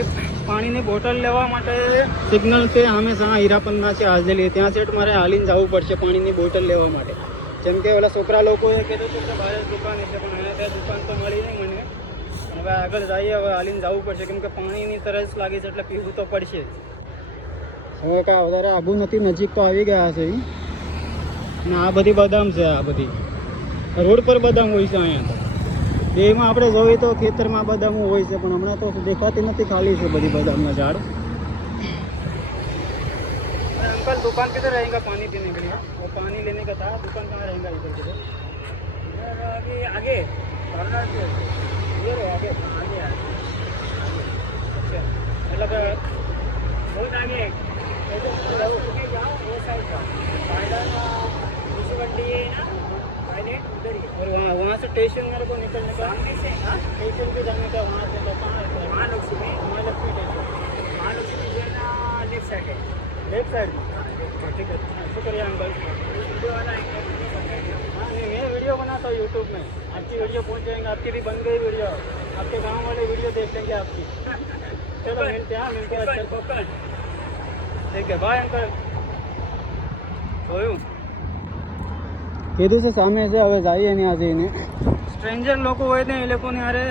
મારે પાણીની બોટલ લેવા માટે સિગ્નલ છે હંમેશા હીરાપંથના છે હાજલી ત્યાં સેટ મારે હાલીને જવું પડશે પાણીની બોટલ લેવા માટે. જેમ કે ઓલા છોકરા લોકોએ કીધું હતું કે બહાર દુકાન છે પણ અહીંયા ત્યાં દુકાન તો મળી નહીં મને. હવે આગળ જઈએ, હવે હાલીને જવું પડશે કેમ કે પાણીની તરસ લાગી છે એટલે પીવું તો પડશે. હવે કાંઈ વધારે આઘું નથી, નજીક તો આવી ગયા છે. અને આ બધી બદામ છે, આ બધી રોડ પર બદામ હોય છે અહીંયા તો. એમાં આપણે જોઈએ તો ખેતરમાં બદામો હોય છે પણ હમણાં તો દેખાતી નથી, ખાલી છે બધી બદામના ઝાડ. अंकल दुकान किधर रहेगा पानी पीने के लिए? वो पानी लेने का था, दुकान कहाँ रहेगा इधर किधर? आगे आगे कॉर्नर पे इधर है, आगे आगे अच्छा मतलब बहुत आगे जाओ वो साइड का दूसरी बंडी है ना पायलट उधर ही. और वहाँ से स्टेशन मेरे को निकलने का स्टेशन पे जाने का वहाँ से तो कहाँ है? महालक्ष्मी जो है ना लेफ्ट साइड है. लेफ्ट साइड ठीक है, शुक्रिया अंकल. हाँ नहीं मैं वीडियो बनाता हूँ यूट्यूब में, आपकी वीडियो पहुँच जाएंगे. आपकी भी बन गई वीडियो, आपके गांव वाले वीडियो देख लेंगे आपकी. चलो मिलते हैं, मिलते हैं. अच्छा ठीक है, बाय अंकल. જોયું કીધું છે સામે છે, હવે જઈએ ત્યાં જઈને. સ્ટ્રેન્જર લોકો હોય ને એ લોકોને અરે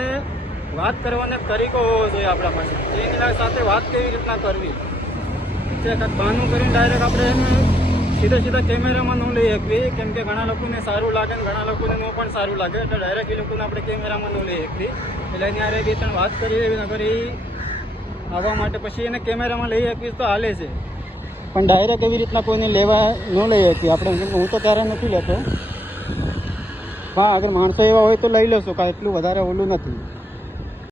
વાત કરવાનો તરીકો હોવો જોઈએ આપણા પાસે. એની સાથે વાત કેવી રીતના કરવી છે, બહાનું કરીને ડાયરેક્ટ આપણે સીધા કેમેરામાં ન લઈ શકીએ કેમ કે ઘણા લોકોને સારું લાગે ને ઘણા લોકોને ન પણ સારું લાગે. એટલે ડાયરેક્ટ એ લોકોને આપણે કેમેરામાં ન લઈ શકીએ. એટલે એની હારે બે ત્રણ વાત કરી નગર એ આવવા માટે પછી એને કેમેરામાં લઈ શકીએ તો હાલે છે પણ ડાયરેક્ટ એવી રીતના કોઈને લેવા ન લઈ શકીએ આપણે. હું તો ત્યારે નથી લેતો. હા અગર માણસો એવા હોય તો લઈ લેશો, કાંઈ એટલું વધારે ઓલું નથી.